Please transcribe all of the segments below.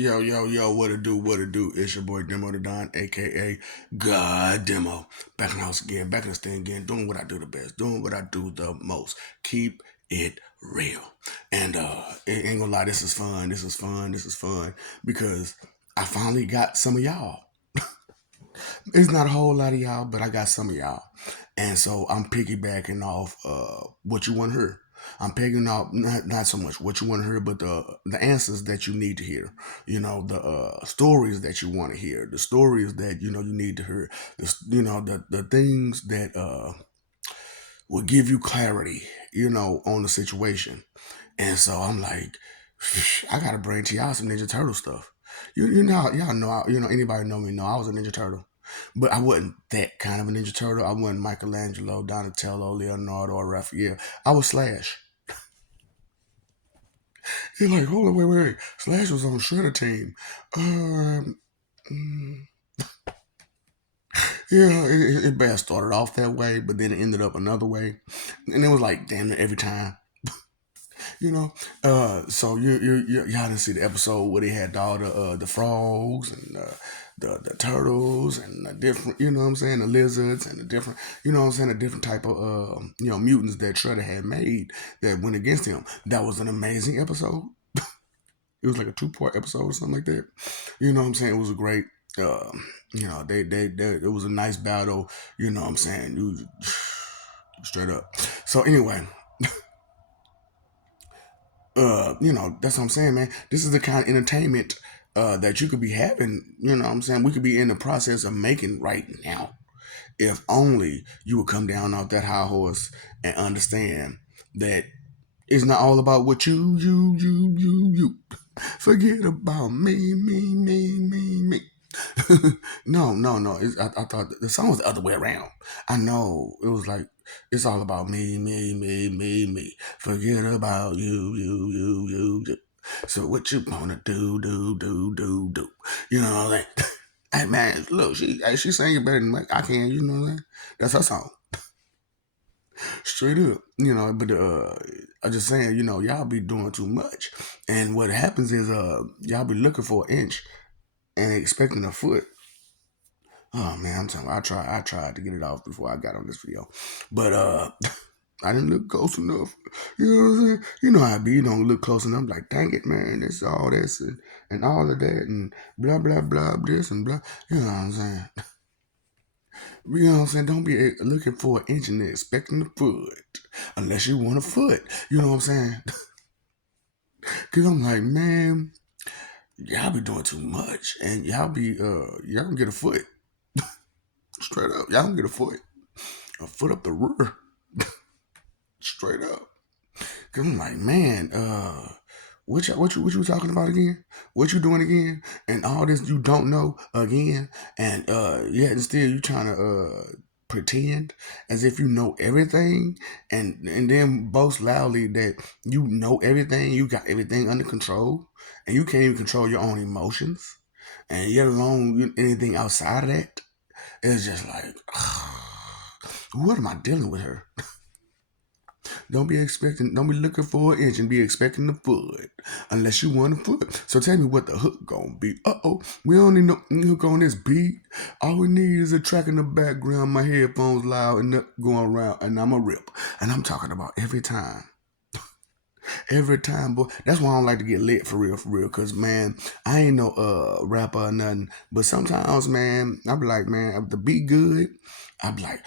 Yo, yo, yo, what it do, what it do? It's your boy Demo the Don, aka God Demo. Back in the house again, back in this thing again, doing what I do the best, doing what I do the most. Keep it real. And it ain't gonna lie, this is fun, this is fun, this is fun. Because I finally got some of y'all. It's not a whole lot of y'all, but I got some of y'all. And so I'm piggybacking off what you want to hear. I'm pegging off not so much what you want to hear, but the answers that you need to hear. The stories that you want to hear, the stories that you need to hear. The things that will give you clarity. On the situation. And so I'm like, I gotta bring to y'all some Ninja Turtle stuff. Y'all know, anybody know me know I was a Ninja Turtle, but I wasn't that kind of a Ninja Turtle. I wasn't Michelangelo, Donatello, Leonardo, or Raphael. I was Slash. You're like, hold on, wait. Slash was on Shredder team. Um, mm, yeah, it bad started off that way, but then it ended up another way, and it was like damn near every time. You know. So y'all didn't see the episode where they had all the frogs and the turtles and the different, what I'm saying, the lizards and the different, what I'm saying, the different type of mutants that Shredder had made that went against him. That was an amazing episode. It was like a two-part episode or something like that. You know what I'm saying? It was a great. Uh, they it was a nice battle. You know what I'm saying? Straight up. So anyway, that's what I'm saying, man. This is the kind of entertainment that you could be having, what I'm saying? We could be in the process of making right now. If only you would come down off that high horse and understand that it's not all about what you. Forget about me. No. I thought the song was the other way around. I know it was like it's all about me. Forget about you. So what you gonna do? You know what I'm saying? Hey man, look, she sang it better than I can. You know what I'm saying? That's her song, straight up. But I just saying, y'all be doing too much, and what happens is y'all be looking for an inch and expecting a foot. Oh man, I'm telling you, I tried to get it off before I got on this video. But I didn't look close enough. You know what I'm saying? You know how it be, you don't look close enough. Like, dang it, man, it's all this and all of that and blah blah blah this and blah. You know what I'm saying? You know what I'm saying? Don't be looking for an inch and expecting a foot. Unless you want a foot. You know what I'm saying? Cause I'm like, man, y'all be doing too much. And y'all can get a foot. Straight up. Y'all can get a foot. A foot up the rear. Straight up. Cause I'm like, man, what you talking about again? What you doing again? And all this you don't know again. And yeah, and still you trying to pretend as if you know everything and then boast loudly that you know everything, you got everything under control, and you can't even control your own emotions, and yet alone anything outside of that. It's just like, what am I dealing with her? Don't be looking for an inch and be expecting the foot unless you want a foot. So tell me what the hook gonna be. We don't need no hook on this beat. All we need is a track in the background, my headphones loud and going around, and I'm a rip. And I'm talking about every time. Every time, boy. That's why I don't like to get lit for real. Cause man, I ain't no rapper or nothing. But sometimes, man, I be like, man, if the beat good, I be like,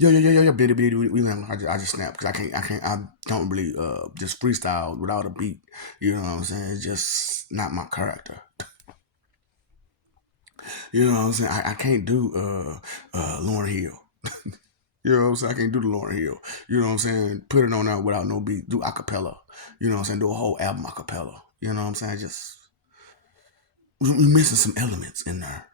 yo, bitty, I just snap because I don't really just freestyle without a beat. You know what I'm saying? It's just not my character. You know what I'm saying? I can't do Lauren Hill. You know what I'm saying? I can't do the Lauren Hill. You know what I'm saying? Put it on out without no beat. Do acapella. You know what I'm saying? Do a whole album acapella. You know what I'm saying? Just we missing some elements in there.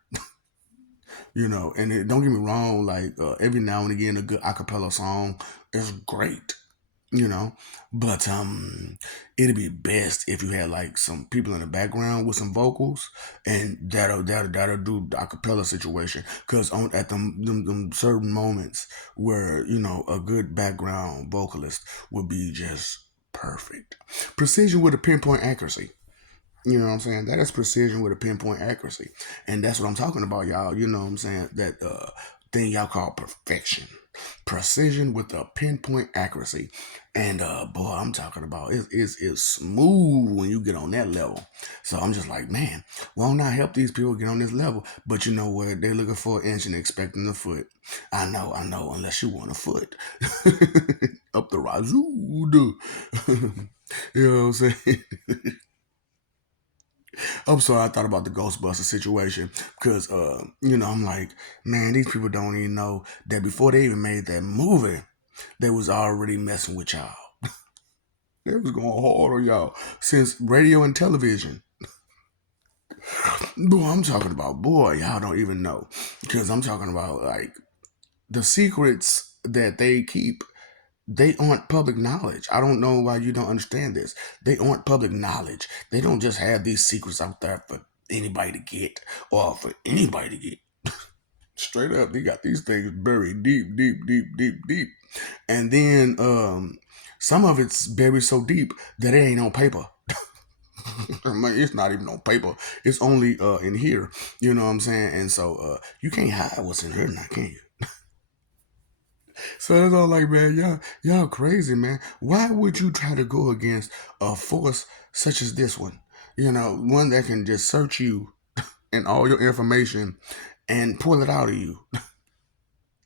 Don't get me wrong. Like every now and again, a good acapella song is great. you know. But it'd be best if you had like some people in the background with some vocals, and that'll do the acapella situation. Cause on at them certain moments where a good background vocalist would be just perfect, precision with a pinpoint accuracy. You know what I'm saying? That is precision with a pinpoint accuracy. And that's what I'm talking about, y'all. You know what I'm saying? That thing y'all call perfection. Precision with a pinpoint accuracy. And boy, I'm talking about it's smooth when you get on that level. So I'm just like, man, why don't I help these people get on this level? But you know what? They're looking for an inch and expecting a foot. I know, unless you want a foot. Up the razoo. You know what I'm saying? I'm sorry, I thought about the Ghostbuster situation because, I'm like, man, these people don't even know that before they even made that movie, they was already messing with y'all. They was going hard on y'all since radio and television. Boy, I'm talking about, boy, y'all don't even know because I'm talking about like the secrets that they keep. They aren't public knowledge. I don't know why you don't understand this. They aren't public knowledge. They don't just have these secrets out there for anybody to get or for anybody to get. Straight up, they got these things buried deep, deep, deep, deep, deep. And then some of it's buried so deep that it ain't on paper. I mean, it's not even on paper. It's only in here. You know what I'm saying? And so you can't hide what's in here now, can you? So it's all like, man, y'all crazy, man. Why would you try to go against a force such as this one? You know, one that can just search you and all your information and pull it out of you.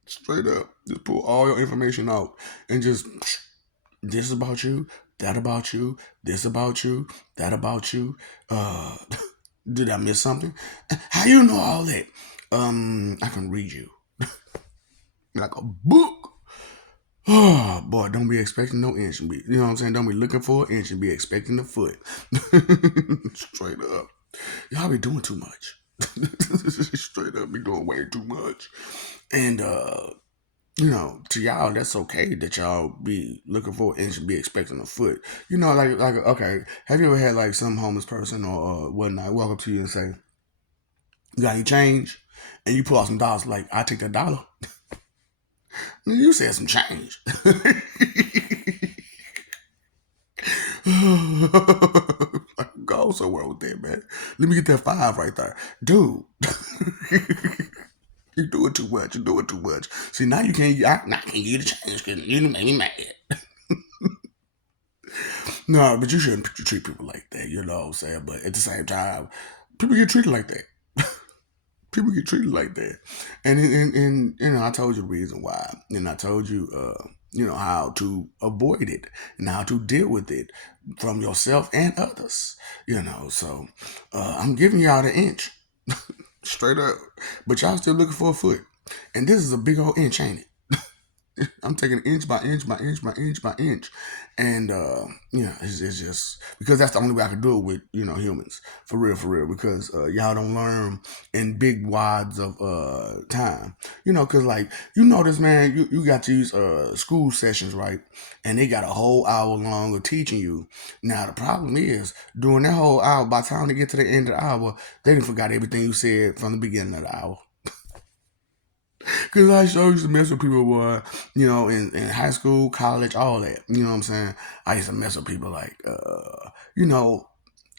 Straight up. Just pull all your information out and just this about you, that about you, this about you, that about you. Uh did I miss something? How you know all that? I can read you. Like a book. Oh boy, don't be expecting no inch and be, you know what I'm saying? Don't be looking for an inch and be expecting a foot. Straight up. Y'all be doing too much. Straight up be doing way too much. And to y'all, that's okay that y'all be looking for an inch and be expecting a foot. Like okay, have you ever had like some homeless person or whatnot walk up to you and say, "You got any change?" And you pull out some dollars, like, "I take that dollar." You said some change. Go somewhere with that, man. Let me get that 5 right there, dude. You're doing too much. You're doing too much. See, now you can't. Now I can't give you the change because you made me mad. No, but you shouldn't treat people like that. You know what I'm saying? But at the same time, people get treated like that. People get treated like that, and I told you the reason why, and I told you how to avoid it and how to deal with it from yourself and others. So I'm giving y'all the inch straight up, but y'all still looking for a foot, and this is a big old inch, ain't it? I'm taking inch by inch by inch by inch by inch, and it's just because that's the only way I can do it with humans, for real, because y'all don't learn in big wads of time, because like this, man, you got these school sessions, right, and they got a whole hour long of teaching you. Now the problem is during that whole hour, by the time they get to the end of the hour, they didn't forgot everything you said from the beginning of the hour. Because I sure used to mess with people, boy, in high school, college, all that. You know what I'm saying? I used to mess with people like,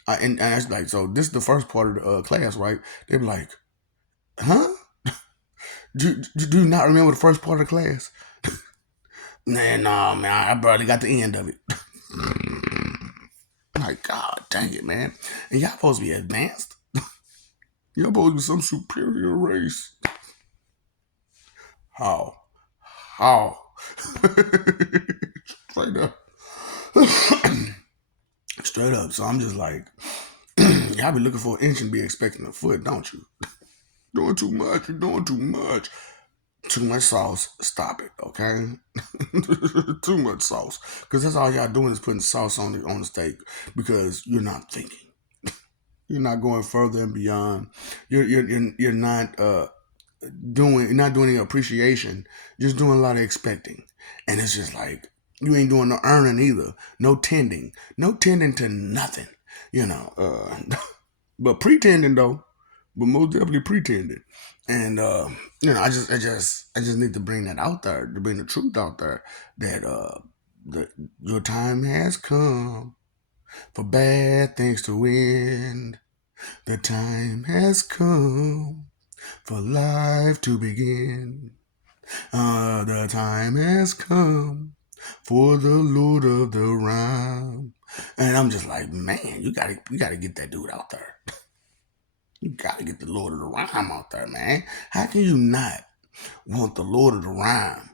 and I was like, so this is the first part of the class, right? They be like, huh? Do you not remember the first part of the class? Man, no, man, I barely got the end of it. Like, God dang it, man. And y'all supposed to be advanced. Y'all supposed to be some superior race. How? How? Straight up. Straight up. So I'm just like, y'all be looking for an inch and be expecting a foot, don't you? Doing too much. You're doing too much. Too much sauce. Stop it, okay? Too much sauce. Because that's all y'all doing is putting sauce on the steak because you're not thinking. You're not going further and beyond. You're not you're not doing any appreciation. Just doing a lot of expecting. And it's just like you ain't doing no earning either. No tending. No tending to nothing. But pretending though. But most definitely pretending. And I just need to bring that out there, to bring the truth out there that your time has come. for bad things to end. The time has come for life to begin. The time has come for the Lord of the Rhyme. And I'm just like, man, you gotta get that dude out there. You gotta get the Lord of the Rhyme out there, man. How can you not want the Lord of the Rhyme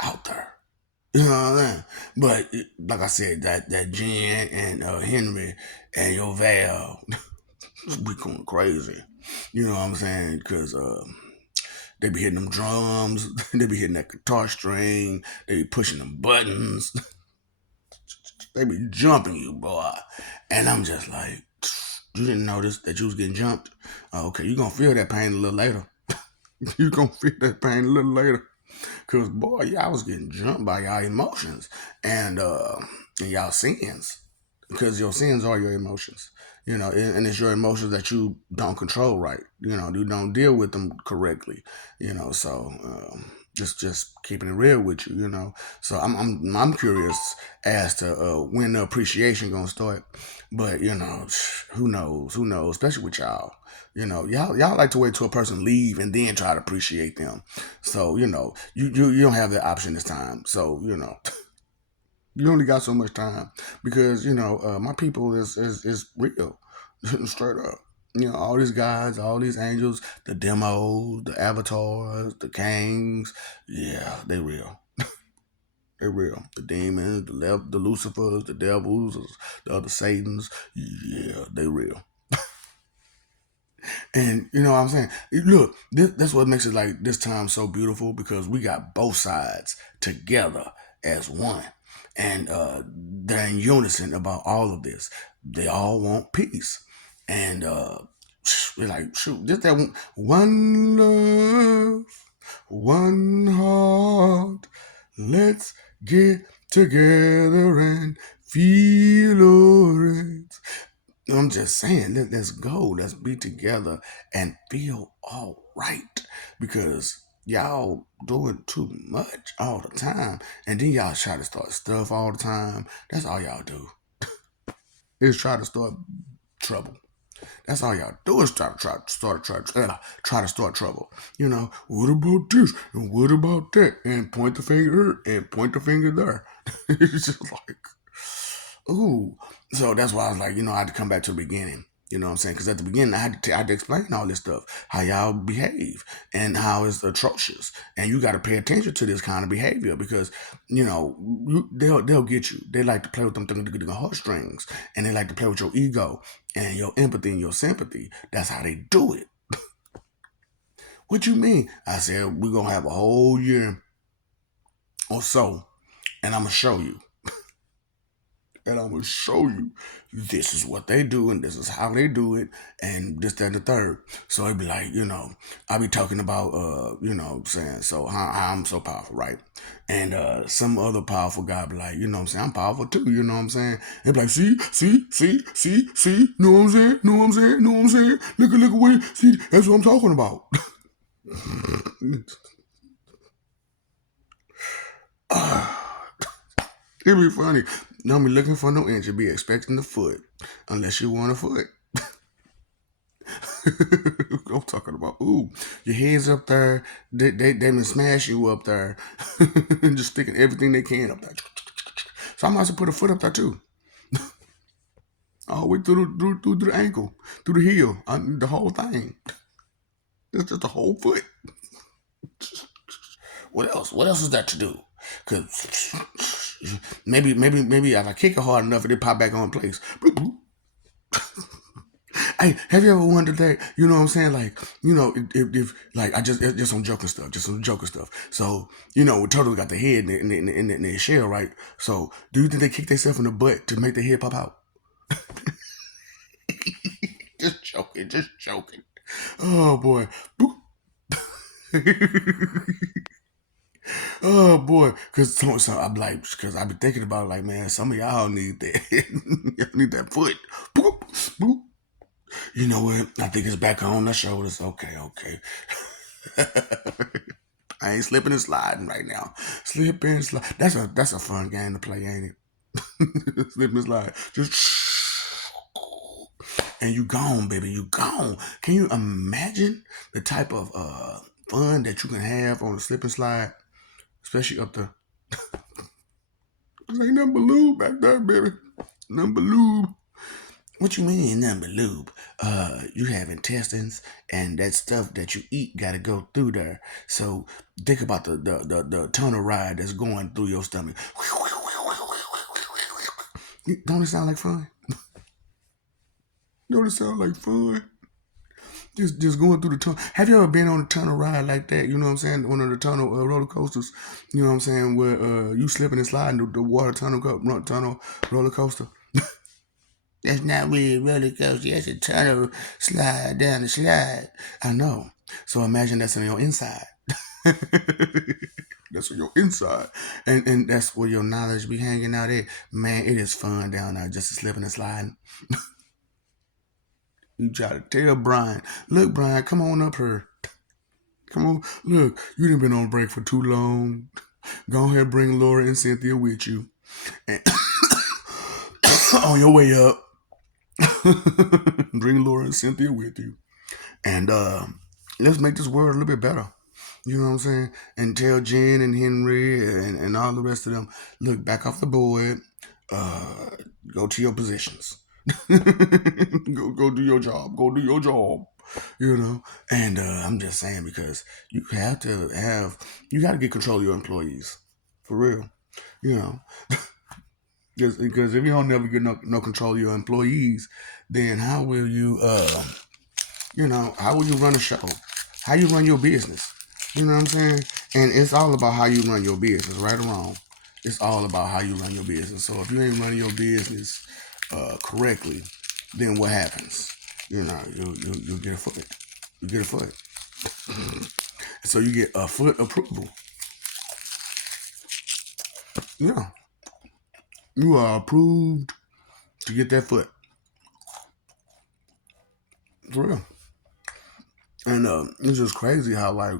out there? You know what I'm saying? But like I said, that Jen and Henry and your Val, we going crazy. You know what I'm saying? Because they be hitting them drums, they be hitting that guitar string, they be pushing them buttons, they be jumping you, boy. And I'm just like, you didn't notice that you was getting jumped? Okay, you gonna feel that pain a little later. You gonna feel that pain a little later. Cause boy, y'all was getting jumped by y'all emotions and y'all sins. Because your sins are your emotions. You know, and it's your emotions that you don't control right. You know, you don't deal with them correctly. You know, so just keeping it real with you. You know, so I'm curious as to when the appreciation gonna start. But you know, who knows? Who knows? Especially with y'all. You know, y'all like to wait till a person leave and then try to appreciate them. So you know, you don't have that option this time. So you know, you only got so much time because you know my people is real, straight up. You know, all these guys, all these angels, the demos, the avatars, the kings, yeah, they real. They real. The demons, the Lucifers, the devils, the other Satans, yeah, they real. And you know what I'm saying? Look, that's what makes it like this time so beautiful because we got both sides together as one. And they're in unison about all of this. They all want peace. And we're like, shoot, just that one love, one heart. Let's get together and feel alright. I'm just saying, let's go. Let's be together and feel all right. Because y'all doing too much all the time. And then y'all try to start stuff all the time. That's all y'all do. Is try to start trouble. That's all y'all do is try to start trouble. You know, what about this and what about that? And point the finger here and point the finger there. It's just like, ooh. So that's why I was like, you know, I had to come back to the beginning. You know what I'm saying? Because at the beginning, I had to explain all this stuff, how y'all behave and how it's atrocious. And you got to pay attention to this kind of behavior because, you know, they'll get you. They like to play with them heartstrings and they like to play with your ego and your empathy and your sympathy. That's how they do it. What you mean? I said, we're going to have a whole year or so and I'm going to show you. And I'm gonna show you this is what they do and this is how they do it and this, that, and the third. So it'd be like, you know, I be talking about you know, saying so how I'm so powerful, right? And some other powerful guy be like, you know what I'm saying, I'm powerful too, you know what I'm saying? They be like, see, know what I'm saying? Know what I'm saying? Know what I'm saying? Look away, see, that's what I'm talking about. It'd be funny. Don't be looking for no inch. You be expecting the foot, unless you want a foot. I'm talking about, ooh, your head's up there. They been smash you up there, just sticking everything they can up there. So I might as well put a foot up there too, all the way through the ankle, through the heel, the whole thing. It's just the whole foot. What else? What else is that to do? Cause maybe if I kick it hard enough, it pop back on place. Hey, have you ever wondered that? You know what I'm saying? Like, you know, if like I just some joking stuff, just some joking stuff. So, you know, we totally got the head in the shell, right? So, do you think they kick themselves in the butt to make the head pop out? Just joking, just joking. Oh boy. Oh boy, so I'm like, cause I be thinking about like, man, some of y'all need that, y'all need that foot. Boop, boop. You know what? I think it's back on the shoulders. Okay, okay. I ain't slipping and sliding right now. Slip and slide. That's a fun game to play, ain't it? Slip and slide. Just and you gone, baby. You gone. Can you imagine the type of fun that you can have on a slip and slide, especially up the? Cause ain't nothing but lube back there, baby. Nothing but lube. What you mean nothing but lube? You have intestines and that stuff that you eat gotta go through there. So think about the tunnel ride that's going through your stomach. Don't it sound like fun? Don't it sound like fun? Just going through the tunnel. Have you ever been on a tunnel ride like that? You know what I'm saying? One of the tunnel roller coasters. You know what I'm saying? Where you slipping and sliding the water tunnel roller coaster. That's not really a roller coaster. That's a tunnel slide down the slide. I know. So imagine that's on your inside. That's on your inside. And that's where your knowledge be hanging out at. Man, it is fun down there just slipping and sliding. You try to tell Brian, look, Brian, come on up here. Come on. Look, you done been on break for too long. Go ahead, bring Laura and Cynthia with you. And on your way up, bring Laura and Cynthia with you. And let's make this world a little bit better. You know what I'm saying? And tell Jen and Henry and all the rest of them, look, back off the board. Go to your positions. Go do your job. Go do your job. You know? And I'm just saying because you got to get control of your employees. For real. You know? Just because if you don't never get no control of your employees, then how will you how will you run a show? How you run your business? You know what I'm saying? And it's all about how you run your business, right or wrong. It's all about how you run your business. So if you ain't running your business correctly, then what happens? You know, you get a foot. You get a foot. So you get a foot approval. Yeah. You are approved to get that foot. For real. And it's just crazy how like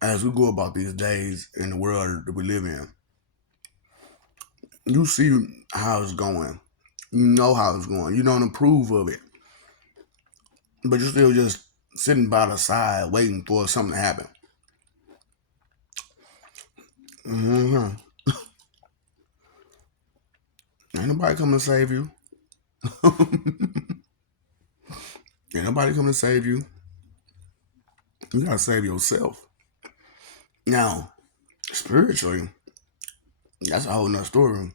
as we go about these days in the world that we live in, you see how it's going. You know how it's going. You don't approve of it. But you're still just sitting by the side waiting for something to happen. Mm-hmm. Ain't nobody coming to save you. Ain't nobody coming to save you. You gotta save yourself. Now, spiritually, that's a whole nother story.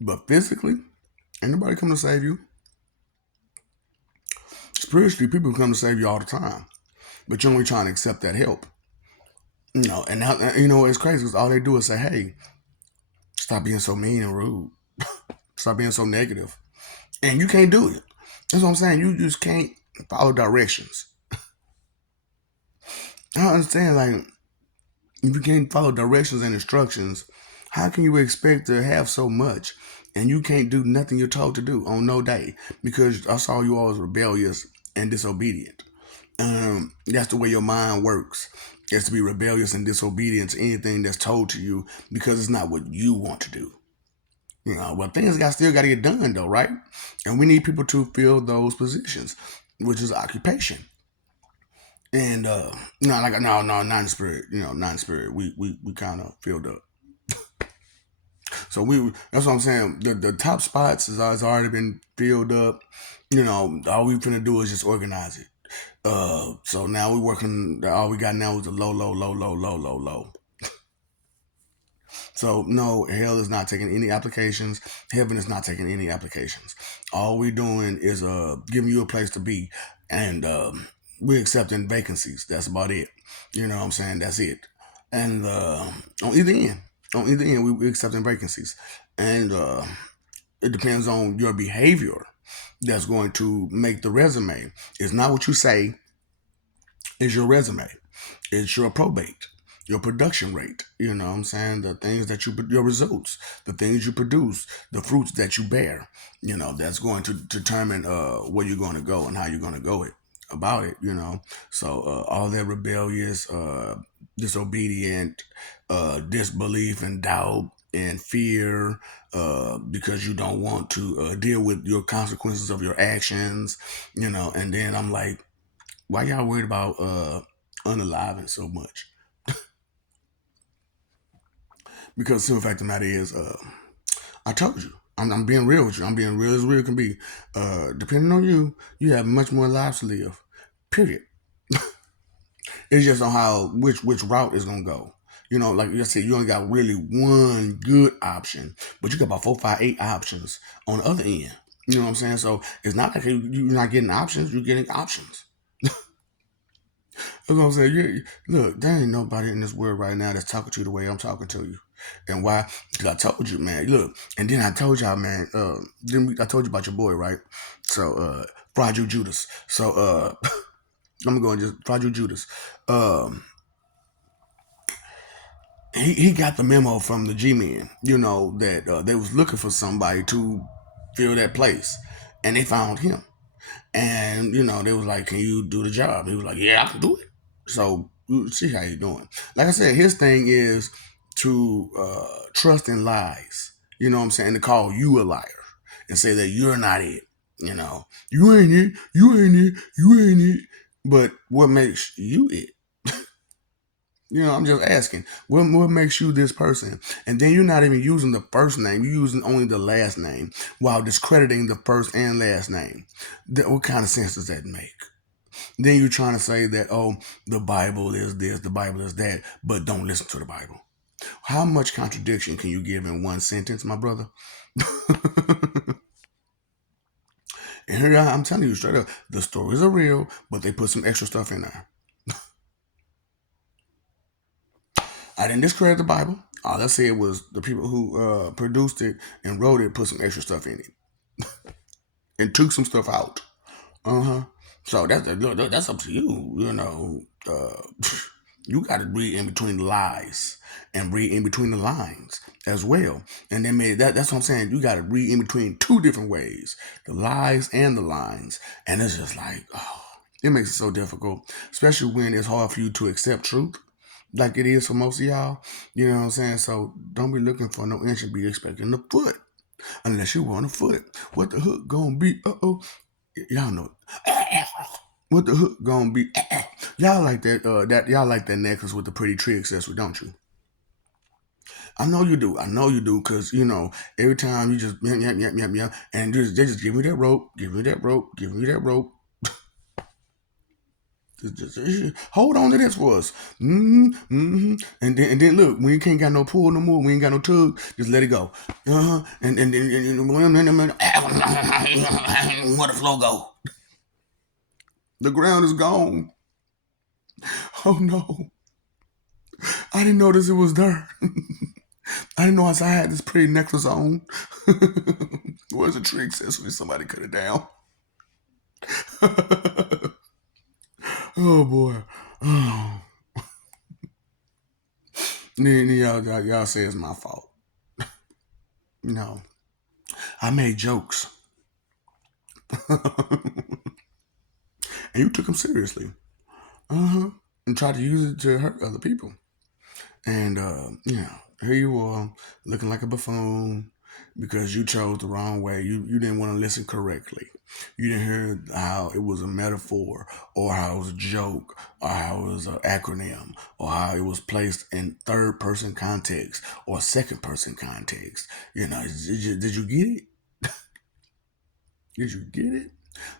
But physically, ain't nobody coming to save you. Spiritually, people come to save you all the time. But you're only trying to accept that help. You know, and now, you know, it's crazy because all they do is say, hey, stop being so mean and rude. Stop being so negative. And you can't do it. That's what I'm saying. You just can't follow directions. I understand, like, if you can't follow directions and instructions, how can you expect to have so much and you can't do nothing you're told to do on no day because I saw you always rebellious and disobedient. That's the way your mind works. It's to be rebellious and disobedient to anything that's told to you because it's not what you want to do. You know, but things still got to get done though, right? And we need people to fill those positions, which is occupation. And like not in spirit, not in spirit. We kind of filled up. So that's what I'm saying. The top spots has already been filled up. You know, all we finna do is just organize it. So now we working. All we got now is the low. So no, hell is not taking any applications. Heaven is not taking any applications. All we doing is giving you a place to be, and we're accepting vacancies. That's about it. You know what I'm saying? That's it. And on either end, we're accepting vacancies, and it depends on your behavior. That's going to make the resume. It's not what you say. It's your resume. It's your probate, your production rate. You know what I'm saying? The things that your results, the things you produce, the fruits that you bear. You know, that's going to determine where you're going to go and how you're going to go about it. You know, so all that rebellious, disobedient, disbelief and doubt. and fear, because you don't want to deal with your consequences of your actions, And then I'm like, why y'all worried about unaliving so much? Because the simple fact of the matter is, I told you. I'm being real with you. I'm being real as real can be. Depending on you, you have much more lives to live. Period. It's just on how which route is gonna go. Like I said, you only got really one good option, but you got about 4, 5, 8 options on the other end. You know what I'm saying? So it's not like you're not getting options; you're getting options. That's what I'm saying. Look, there ain't nobody in this world right now that's talking to you the way I'm talking to you. And why? Because I told you, man. Look, and then I told y'all, man. I told you about your boy, right? So, Fragile Judas. So, I'm going to just Fragile Judas. He got the memo from the G-Men, that they was looking for somebody to fill that place, and they found him. And they was like, "Can you do the job?" He was like, "Yeah, I can do it." So we'll see how you doing. Like I said, his thing is to trust in lies. You know what I'm saying? To call you a liar and say that you're not it. You ain't it. You ain't it. You ain't it. But what makes you it? I'm just asking, what makes you this person? And then you're not even using the first name, you're using only the last name while discrediting the first and last name. What kind of sense does that make? Then you're trying to say that, oh, the Bible is this, the Bible is that, but don't listen to the Bible. How much contradiction can you give in one sentence, my brother? And here I'm telling you straight up, the stories are real, but they put some extra stuff in there. I didn't discredit the Bible. All I said was the people who produced it and wrote it put some extra stuff in it and took some stuff out. So that's up to you. You got to read in between the lies and read in between the lines as well. And then that's what I'm saying. You got to read in between two different ways, the lies and the lines. And it's just like, oh, it makes it so difficult, especially when it's hard for you to accept truth like it is for most of y'all. You know what I'm saying? So don't be looking for no inch and be expecting the foot unless you want a foot. What the hook gonna be? Y'all know what the hook gonna be. Y'all like that? Y'all like that necklace with the pretty tree accessory, don't you? I know you do. I know you do, cause every time you just yap yap yap yap yap, and they just give me that rope, give me that rope, give me that rope. Hold on to this for us. And then look, when you can't got no pull no more, we ain't got no tug, just let it go. And where the flow go? The ground is gone. Oh no. I didn't notice it was there. I didn't know I had this pretty necklace on. Where's the tree accessory somebody cut it down? Oh boy. Oh. Then y'all say it's my fault. No. I made jokes. And you took them seriously. And tried to use it to hurt other people. And here you are looking like a buffoon because you chose the wrong way. You didn't want to listen correctly. You didn't hear how it was a metaphor, or how it was a joke, or how it was an acronym, or how it was placed in third person context or second person context. Did you get it? Did you get it?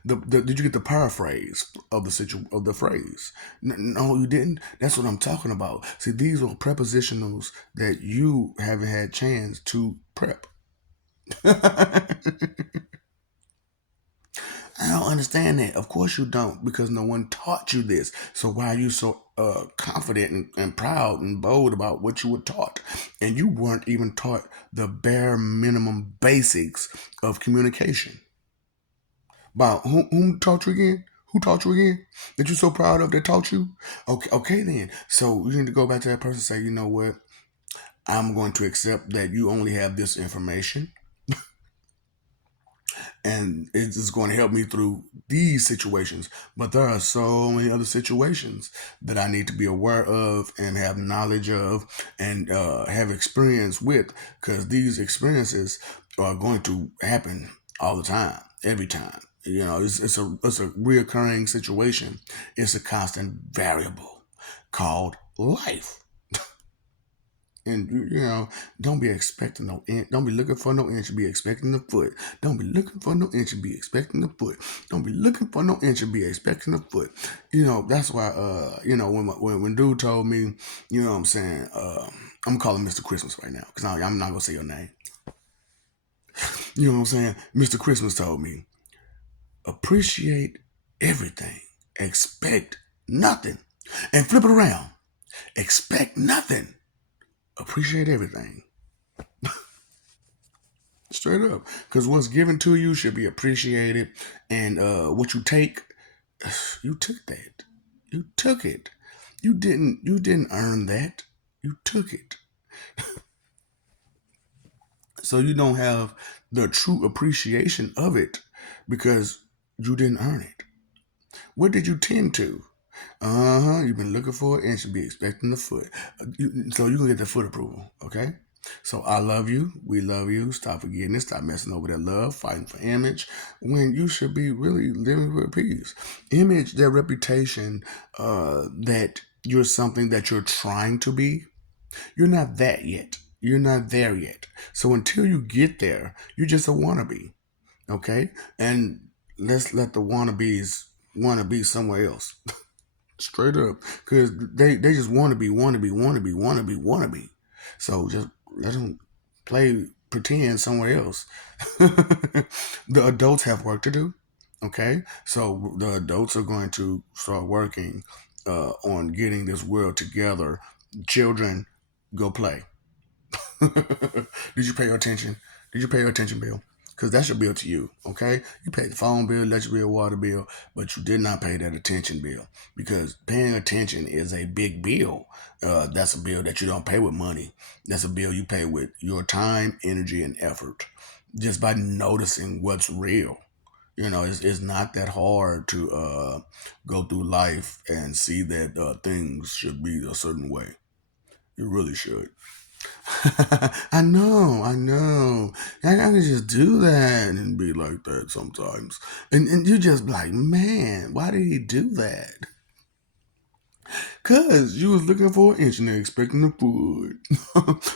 Did you get the paraphrase of the phrase? No, you didn't. That's what I'm talking about. See, these are prepositionals that you haven't had chance to prep. I don't understand that. Of course you don't, because no one taught you this. So why are you so confident and proud and bold about what you were taught? And you weren't even taught the bare minimum basics of communication. About whom taught you again? Who taught you again? That you're so proud of that taught you? Okay then. So you need to go back to that person and say, you know what? I'm going to accept that you only have this information. And it's just going to help me through these situations. But there are so many other situations that I need to be aware of and have knowledge of and have experience with, because these experiences are going to happen all the time, every time. You know, it's a reoccurring situation. It's a constant variable called life. And don't be expecting no inch. Don't be looking for no inch and be expecting the foot. Don't be looking for no inch and be expecting the foot. Don't be looking for no inch and be expecting the foot. That's why when dude told me, what I'm saying, I'm calling Mr. Christmas right now because I'm not gonna say your name. You know what I'm saying? Mr. Christmas told me, appreciate everything, expect nothing, and flip it around. Expect nothing, appreciate everything. Straight up, because what's given to you should be appreciated, and what you take, you took that. You took it. You didn't. You didn't earn that. You took it. So you don't have the true appreciation of it because you didn't earn it. What did you tend to? You've been looking for it and should be expecting the foot. So you can get the foot approval, okay? So I love you. We love you. Stop forgetting it. Stop messing over that love, fighting for image, when you should be really living with peace. Image, their reputation, that you're something that you're trying to be. You're not that yet. You're not there yet. So until you get there, you're just a wannabe, okay? And let's let the wanna be somewhere else. Straight up, because they just want to be, want to be, want to be, want to be, want to be. So just let them play pretend somewhere else. The adults have work to do. Okay, so the adults are going to start working on getting this world together. Children, go play. Did you pay your attention? Did you pay your attention, Bill? Because that's your bill to you, okay? You paid the phone bill, electric bill, water bill, but you did not pay that attention bill, because paying attention is a big bill. That's a bill that you don't pay with money. That's a bill you pay with your time, energy, and effort, just by noticing what's real. It's not that hard to go through life and see that things should be a certain way. You really should. I know, I know. I can just do that and be like that sometimes. And you just be like, man, why did he do that? Cause you was looking for an inch and expecting the food.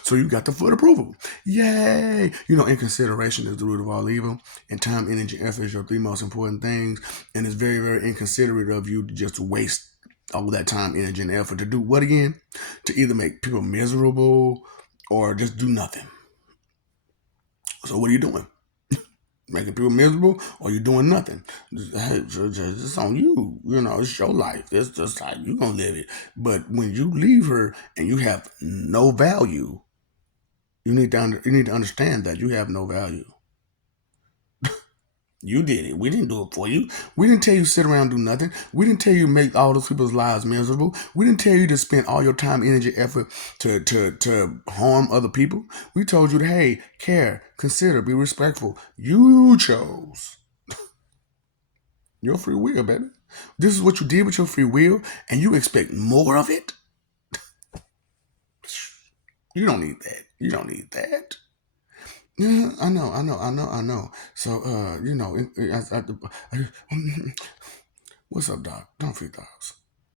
So you got the foot approval. Yay! Inconsideration is the root of all evil. And time, energy, and effort is your three most important things. And it's very, very inconsiderate of you to just waste all that time, energy, and effort to do what again? To either make people miserable or just do nothing. So what are you doing? Making people miserable, or you doing nothing? It's on you. It's your life. It's just how you gonna live it. But when you leave her and you have no value, you need to understand that you have no value. You did it. We didn't do it for you. We didn't tell you to sit around and do nothing. We didn't tell you to make all those people's lives miserable. We didn't tell you to spend all your time, energy, effort to harm other people. We told you to, hey, care, consider, be respectful. You chose your free will, baby. This is what you did with your free will, and you expect more of it? You don't need that. You don't need that. Yeah, I know. So, what's up, Doc? Don't feed dogs.